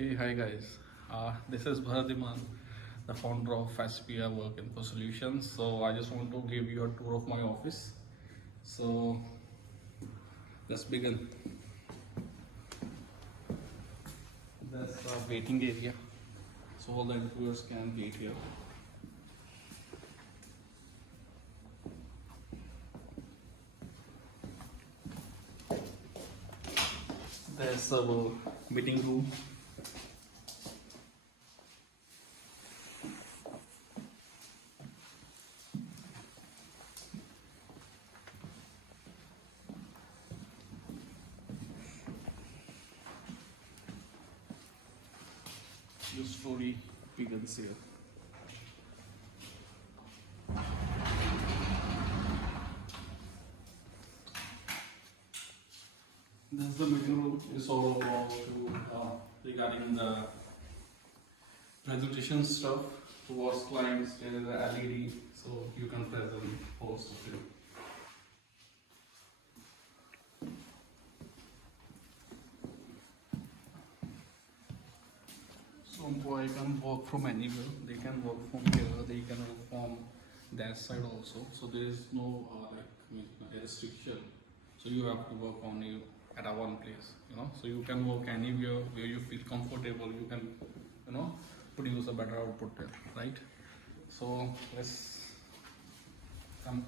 Hey, hi guys. This is Bharadiman, the founder of Sprwork Infosolutions. So I just want to give you a tour of my office. So let's begin. That's the waiting area. So all the employees can wait here. There's our meeting room. The story begins here. This is the meeting room. It's all about regarding the presentation stuff towards clients. There is a LED, so you can present host of it. So employee can work from anywhere. They can work from here. They can work from that side also. So there is no a restriction. So you have to work only at a one place. So you can work anywhere where you feel comfortable. You can produce a better output there, right? So let's come.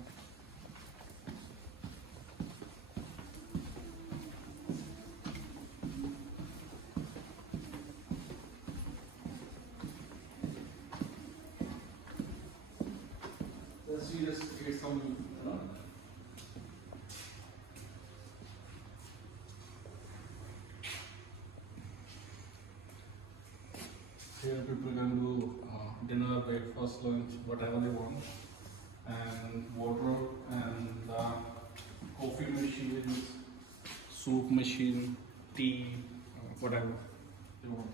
Let's see, just create some, Here people can do dinner, breakfast, lunch, whatever they want, and water and coffee machines, soup machine, tea, whatever they want.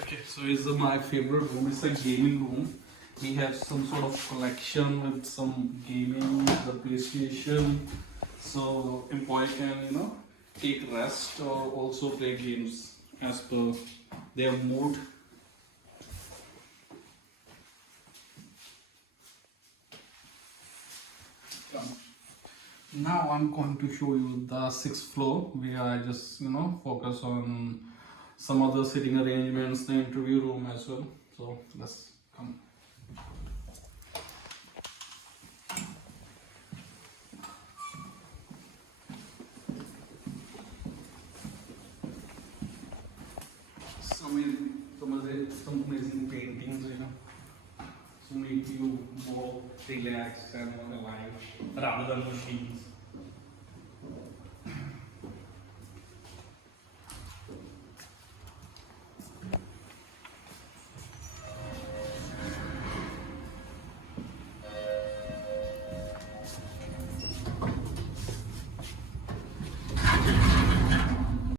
Okay, so is my favorite room. It's a gaming room. We have some sort of collection with some gaming, the PlayStation, so employee can take rest or also play games as per their mood. Now I'm going to show you the 6th floor where I just focus on some other sitting arrangements, the interview room as well. So let's come. Some amazing paintings, to make you more relaxed and more alive rather than machines.